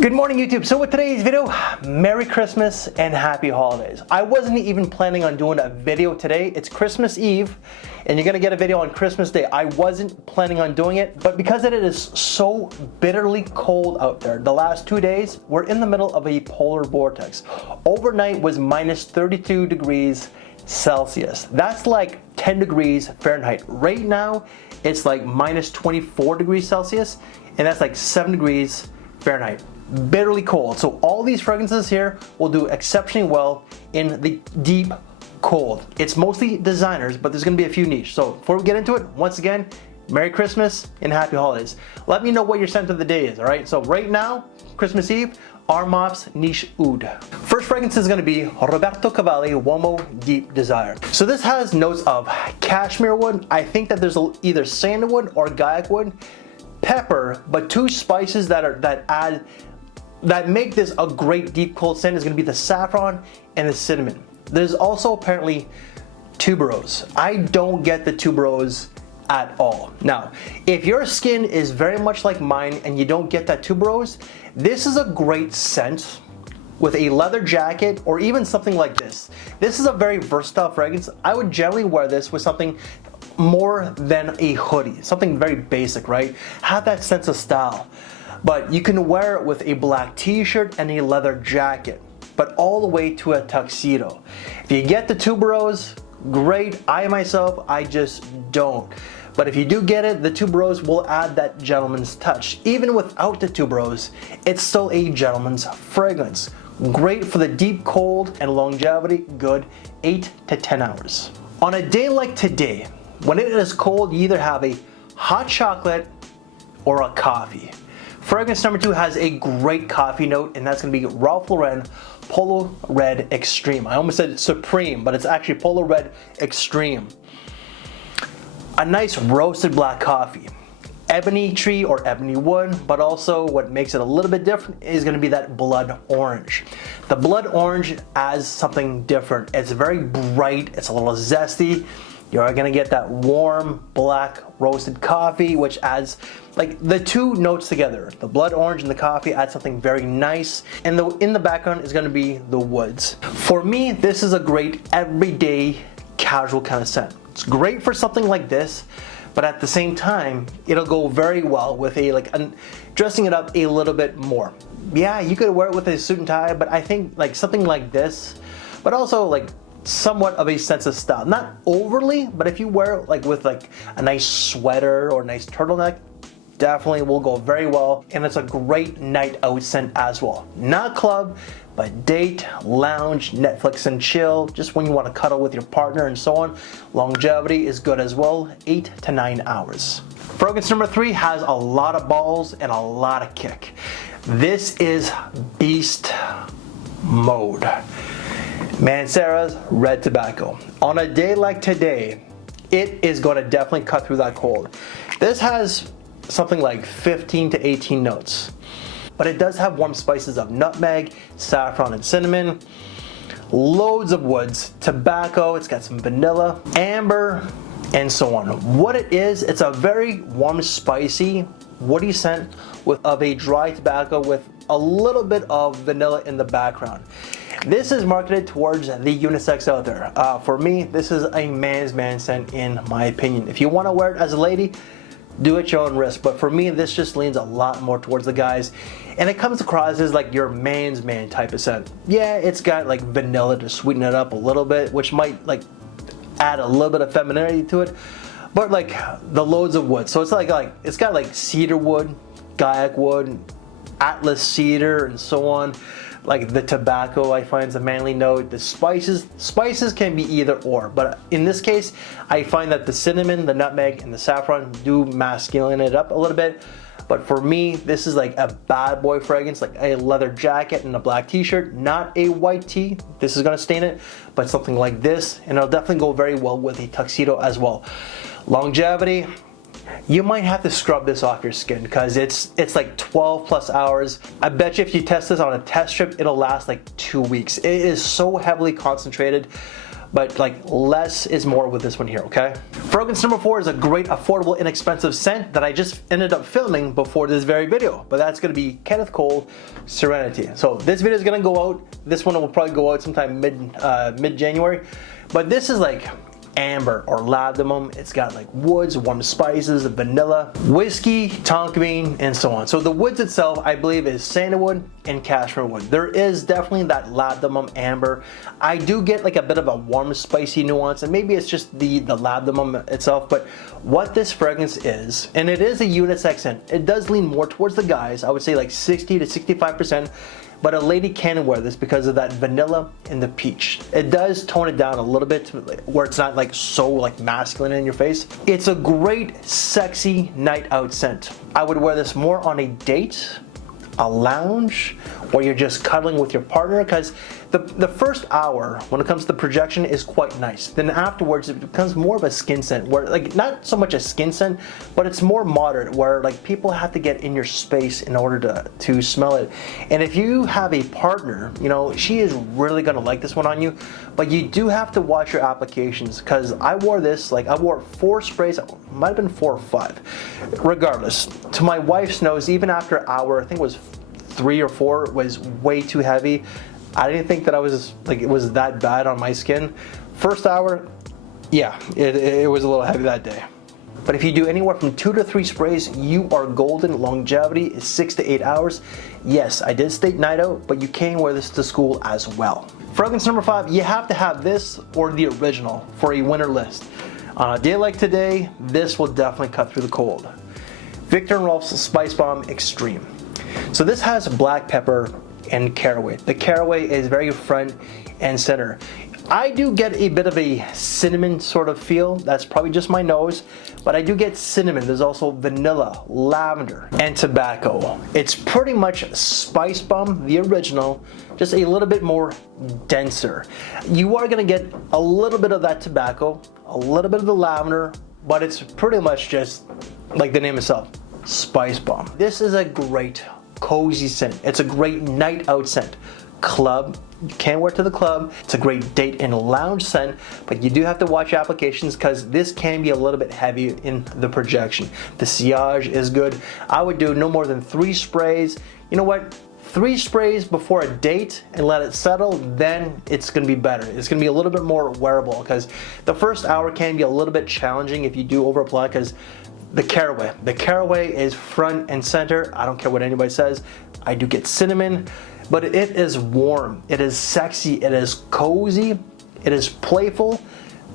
Good morning, YouTube. So with today's video, Merry Christmas and Happy Holidays. I wasn't even planning on doing a video today. It's Christmas Eve and you're gonna get a video on Christmas Day. I wasn't planning on doing it, but because it is so bitterly cold out there, the last 2 days, we're in the middle of a polar vortex. Overnight was minus 32 degrees Celsius. That's like 10 degrees Fahrenheit. Right now, it's like minus 24 degrees Celsius, and that's like 7 degrees Fahrenheit. Bitterly cold. So all these fragrances here will do exceptionally well in the deep cold. It's mostly designers, but there's gonna be a few niche. So before we get into it, once again, Merry Christmas and Happy Holidays. Let me know what your scent of the day is, all right? So right now, Christmas Eve, Armaf's Niche Oud. First fragrance is gonna be Roberto Cavalli Uomo Deep Desire. So this has notes of cashmere wood. I think that there's either sandalwood or gaiac wood, pepper, but two spices that make this a great deep cold scent is going to be the saffron and the cinnamon. There's also apparently tuberose. I don't get the tuberose at all. Now, if your skin is very much like mine and you don't get that tuberose, this is a great scent with a leather jacket or even something like this. This is a very versatile fragrance. I would generally wear this with something more than a hoodie, something very basic, right? Have that sense of style. But you can wear it with a black t-shirt and a leather jacket, but all the way to a tuxedo. If you get the tuberose, great. I myself, I just don't. But if you do get it, the tuberose will add that gentleman's touch. Even without the tuberose, it's still a gentleman's fragrance. Great for the deep cold and longevity, good 8 to 10 hours. On a day like today, when it is cold, you either have a hot chocolate or a coffee. Fragrance number 2 has a great coffee note, and that's going to be Ralph Lauren Polo Red Extreme. I almost said Supreme, but it's actually Polo Red Extreme. A nice roasted black coffee. Ebony tree or ebony wood, but also what makes it a little bit different is going to be that blood orange. The blood orange adds something different. It's very bright, it's a little zesty. You're gonna get that warm black roasted coffee, which adds like the two notes together. The blood orange and the coffee add something very nice. And in the background is gonna be the woods. For me, this is a great everyday casual kind of scent. It's great for something like this, but at the same time, it'll go very well with dressing it up a little bit more. Yeah, you could wear it with a suit and tie, but I think like something like this, but also like somewhat of a sense of style. Not overly, but if you wear it like with like a nice sweater or a nice turtleneck, definitely will go very well. And it's a great night out scent as well. Not club, but date, lounge, Netflix and chill, just when you want to cuddle with your partner and so on. Longevity is good as well, 8 to 9 hours. Fragrance number 3 has a lot of balls and a lot of kick. This is beast mode. Mancera's Red Tobacco. On a day like today, it is going to definitely cut through that cold. This has something like 15 to 18 notes, but it does have warm spices of nutmeg, saffron, and cinnamon. Loads of woods, tobacco, it's got some vanilla, amber, and so on. What it is, it's a very warm, spicy, woody scent of a dry tobacco with a little bit of vanilla in the background. This is marketed towards the unisex out there. For me, this is a man's man scent in my opinion. If you want to wear it as a lady, do it at your own risk. But for me, this just leans a lot more towards the guys. And it comes across as like your man's man type of scent. Yeah, it's got like vanilla to sweeten it up a little bit, which might like add a little bit of femininity to it. But like the loads of wood. So it's like it's got like cedar wood, gaiac wood, Atlas cedar, and so on. Like the tobacco, I find is a manly note. The spices can be either or, but in this case, I find that the cinnamon, the nutmeg, and the saffron do masculine it up a little bit. But for me, this is like a bad boy fragrance, like a leather jacket and a black t-shirt, not a white tee. This is gonna stain it, but something like this, and it'll definitely go very well with a tuxedo as well. Longevity, you might have to scrub this off your skin because it's like 12 plus hours. I bet you if you test this on a test strip, it'll last like 2 weeks. It is so heavily concentrated, but like less is more with this one here, okay? Fragrance number 4 is a great, affordable, inexpensive scent that I just ended up filming before this very video, but that's gonna be Kenneth Serenity. So this video is gonna go out. This one will probably go out sometime mid-January, but this is like amber or ladamum. It's got like woods, warm spices, vanilla, whiskey, tonka bean, and so on. So the woods itself, I believe, is sandalwood and cashmere wood. There is definitely that ladamum amber. I do get like a bit of a warm, spicy nuance, and maybe it's just the ladamum itself. But what this fragrance is, and it is a unisex scent, it does lean more towards the guys. I would say like 60 to 65%. But a lady can wear this because of that vanilla and the peach. It does tone it down a little bit to where it's not like so like masculine in your face. It's a great, sexy night out scent. I would wear this more on a date, a lounge, or you're just cuddling with your partner, because the first hour when it comes to projection is quite nice. Then afterwards it becomes more of a skin scent, where like not so much a skin scent, but it's more moderate, where like people have to get in your space in order to smell it. And if you have a partner, you know, she is really gonna like this one on you, but you do have to watch your applications, because I wore this, like I wore 4 sprays, might have been 4 or 5. Regardless, to my wife's nose, even after an hour, I think it was 3 or 4, was way too heavy. I didn't think that it was that bad on my skin. First hour, yeah, it was a little heavy that day. But if you do anywhere from 2 to 3 sprays, you are golden. Longevity is 6 to 8 hours. Yes, I did state night out, but you can wear this to school as well. Fragrance number 5, you have to have this or the original for a winter list. On a day like today, this will definitely cut through the cold. Viktor & Rolf's Spice Bomb Extreme. So this has black pepper and caraway. The caraway is very front and center. I do get a bit of a cinnamon sort of feel. That's probably just my nose, but I do get cinnamon. There's also vanilla, lavender, and tobacco. It's pretty much Spice Bomb, the original, just a little bit more denser. You are gonna get a little bit of that tobacco, a little bit of the lavender, but it's pretty much just like the name itself, Spice Bomb. This is a great cozy scent. It's a great night out scent. Club, you can wear it to the club. It's a great date and lounge scent, but you do have to watch applications because this can be a little bit heavy in the projection. The sillage is good. I would do no more than 3 sprays. You know what? 3 sprays before a date and let it settle, then it's gonna be better. It's gonna be a little bit more wearable, because the first hour can be a little bit challenging if you do over apply, because the caraway is front and center. I don't care what anybody says. I do get cinnamon, but it is warm, it is sexy, it is cozy, it is playful,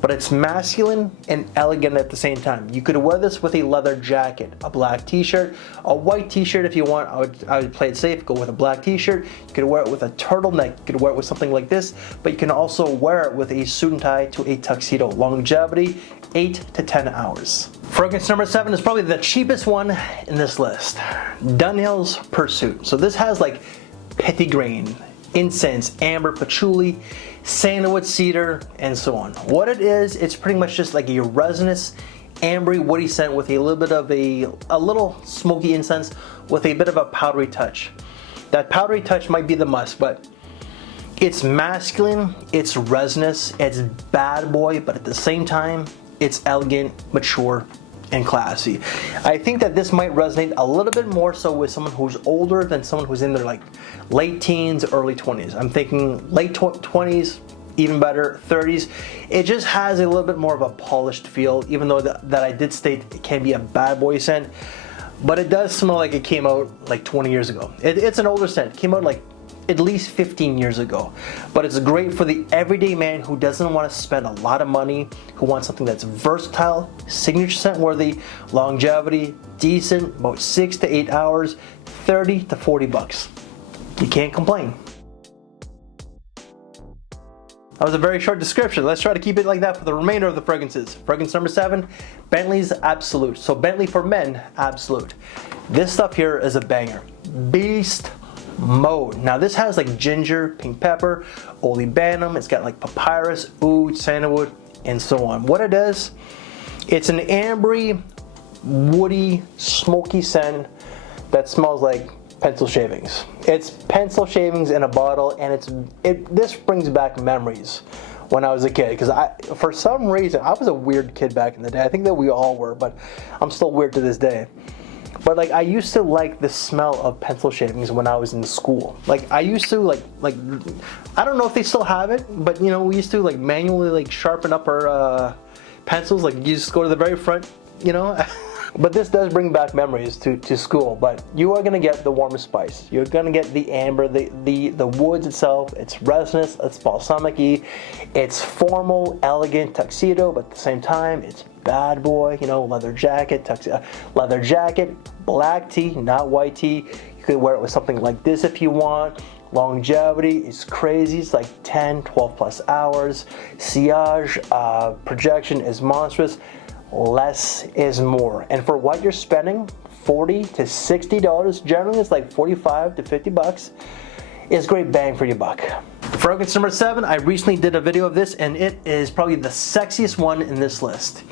but it's masculine and elegant at the same time. You could wear this with a leather jacket, a black t-shirt, a white t-shirt if you want. I would play it safe, go with a black t-shirt. You could wear it with a turtleneck, you could wear it with something like this, but you can also wear it with a suit and tie to a tuxedo. Longevity, 8 to 10 hours. Fragrance number 7 is probably the cheapest one in this list. Dunhill's Pursuit. So this has like petitgrain, incense, amber, patchouli, sandalwood, cedar, and so on. What it is, it's pretty much just like a resinous, ambery, woody scent with a little bit of a little smoky incense with a bit of a powdery touch. That powdery touch might be the must, but it's masculine, it's resinous, it's bad boy, but at the same time, it's elegant, mature, and classy. I think that this might resonate a little bit more so with someone who's older than someone who's in their like late teens, early 20s. I'm thinking late 20s, even better, 30s. It just has a little bit more of a polished feel, even though that I did state it can be a bad boy scent, but it does smell like it came out like 20 years ago. It's an older scent. It came out like at least 15 years ago, but it's great for the everyday man who doesn't want to spend a lot of money, who wants something that's versatile, signature scent worthy, longevity, decent, about 6 to 8 hours, 30 to 40 bucks. You can't complain. That was a very short description. Let's try to keep it like that for the remainder of the fragrances. Fragrance number 7, Bentley's Absolute. So Bentley for men, Absolute. This stuff here is a banger. Beast mode. Now this has like ginger, pink pepper, olibanum, it's got like papyrus, oud, sandalwood, and so on. What it is, it's an ambery, woody, smoky scent that smells like pencil shavings. It's pencil shavings in a bottle, and this brings back memories when I was a kid, because for some reason, I was a weird kid back in the day. I think that we all were, but I'm still weird to this day. But like, I used to like the smell of pencil shavings when I was in school. Like, I used to like I don't know if they still have it, but you know, we used to like manually like sharpen up our pencils. Like, you just go to the very front, you know. But this does bring back memories to school. But you are gonna get the warmest spice. You're gonna get the amber, the woods itself. It's resinous, it's balsamic-y, it's formal, elegant tuxedo, but at the same time, it's bad boy. You know, leather jacket, black tee, not white tee. You could wear it with something like this if you want. Longevity is crazy. It's like 10, 12 plus hours. Sillage, projection is monstrous. Less is more. And for what you're spending, $40 to $60, generally it's like 45 to 50 bucks, is great bang for your buck. Fragrance number 7, I recently did a video of this, and it is probably the sexiest one in this list.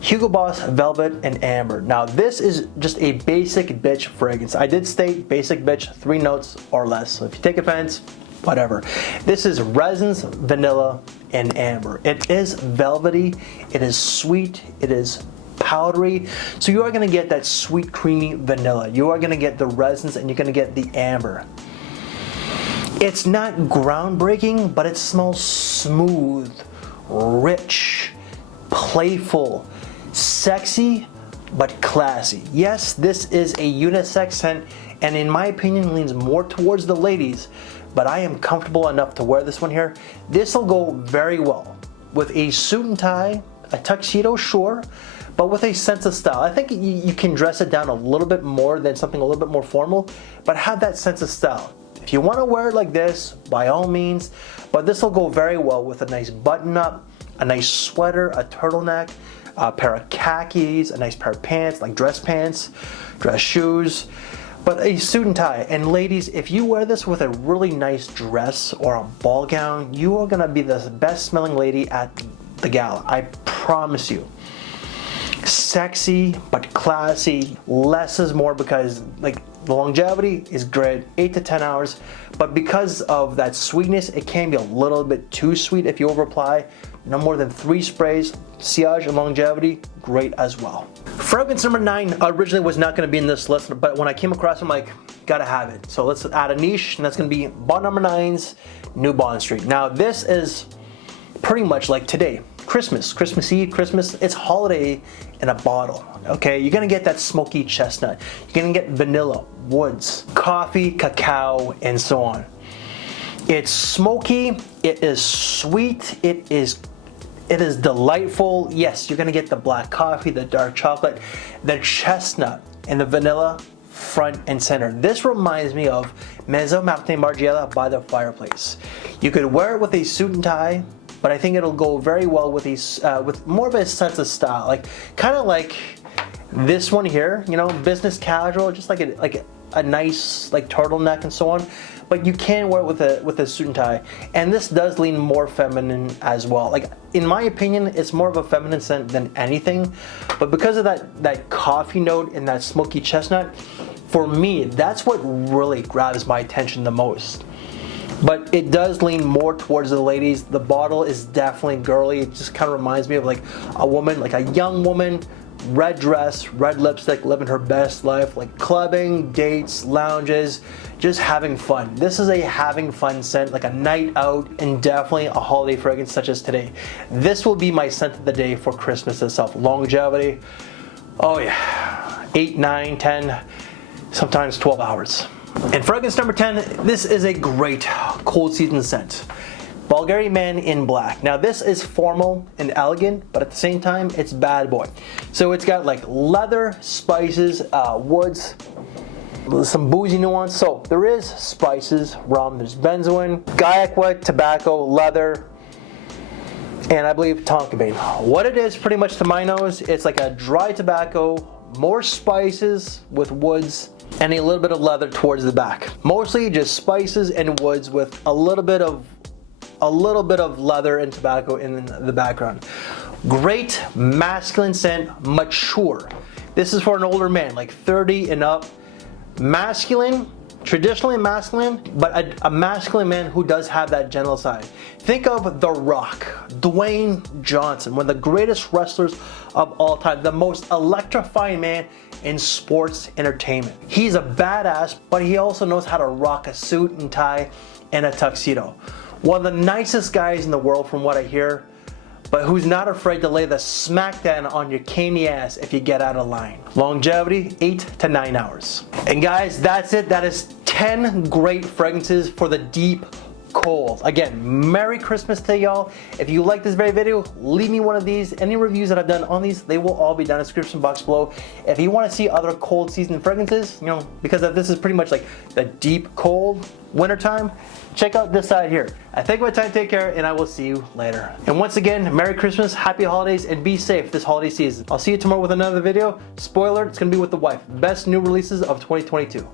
Hugo Boss Velvet and Amber. Now this is just a basic bitch fragrance. I did state basic bitch, 3 notes or less. So if you take offense, whatever. This is resins, vanilla, and amber. It is velvety, it is sweet, it is powdery. So you are gonna get that sweet, creamy vanilla. You are gonna get the resins, and you're gonna get the amber. It's not groundbreaking, but it smells smooth, rich, playful, sexy, but classy. Yes, this is a unisex scent, and in my opinion leans more towards the ladies, but I am comfortable enough to wear this one here. This will go very well with a suit and tie, a tuxedo, sure, but with a sense of style. I think you can dress it down a little bit more than something a little bit more formal, but have that sense of style. If you want to wear it like this, by all means, but this will go very well with a nice button-up, a nice sweater, a turtleneck, a pair of khakis, a nice pair of pants, like dress pants, dress shoes, but a suit and tie. And ladies, if you wear this with a really nice dress or a ball gown, you are gonna be the best smelling lady at the gala. I promise you. Sexy, but classy. Less is more, because like the longevity is great, 8 to 10 hours, but because of that sweetness, it can be a little bit too sweet if you over apply. No more than 3 sprays. Sillage and longevity, great as well. Fragrance number 9 originally was not going to be in this list, but when I came across it, I'm like, gotta have it. So let's add a niche, and that's going to be Bond number 9's New Bond Street. Now this is pretty much like today, Christmas Eve, Christmas. It's holiday in a bottle. Okay, you're gonna get that smoky chestnut. You're gonna get vanilla, woods, coffee, cacao, and so on. It's smoky. It is sweet. It is delightful. Yes, you're gonna get the black coffee, the dark chocolate, the chestnut, and the vanilla front and center. This reminds me of Maison Martin Margiela by the fireplace. You could wear it with a suit and tie, but I think it'll go very well with these, with more of a sense of style, like kind of like this one here. You know, business casual, just like a nice like turtleneck and so on. But you can wear it with a suit and tie, and this does lean more feminine as well. Like in my opinion, it's more of a feminine scent than anything. But because of that coffee note and that smoky chestnut, for me, that's what really grabs my attention the most. But it does lean more towards the ladies. The bottle is definitely girly. It just kind of reminds me of like a woman, like a young woman, red dress, red lipstick, living her best life, like clubbing, dates, lounges, just having fun. This is a having fun scent, like a night out, and definitely a holiday fragrance such as today. This will be my scent of the day for Christmas itself. Longevity, oh yeah, 8, 9, 10, sometimes 12 hours. And fragrance number 10, this is a great cold season scent. Bulgari Men in black. Now this is formal and elegant, but at the same time, it's bad boy. So it's got like leather, spices, woods, some boozy nuance. So there is spices, rum, there's benzoin, guaiac, tobacco, leather, and I believe tonka bean. What it is, pretty much to my nose, it's like a dry tobacco, more spices with woods, and a little bit of leather towards the back. Mostly just spices and woods with a little bit of leather and tobacco in the background. Great masculine scent, mature. This is for an older man, like 30 and up. Masculine, traditionally masculine, but a masculine man who does have that gentle side. Think of The Rock, Dwayne Johnson, one of the greatest wrestlers of all time, the most electrifying man in sports entertainment. He's a badass, but he also knows how to rock a suit and tie and a tuxedo. One of the nicest guys in the world from what I hear, but who's not afraid to lay the smackdown on your caney ass if you get out of line. Longevity, 8 to 9 hours. And guys, that's it. That is 10 great fragrances for the deep cold. Again, Merry Christmas to y'all. If you like this very video, leave me one of these. Any reviews that I've done on these, they will all be down in the description box below. If you want to see other cold season fragrances, you know, because this is pretty much like the deep cold wintertime, check out this side here. I take my time, take care, and I will see you later. And once again, Merry Christmas, Happy Holidays, and be safe this holiday season. I'll see you tomorrow with another video. Spoiler, it's gonna be with the wife. Best new releases of 2022.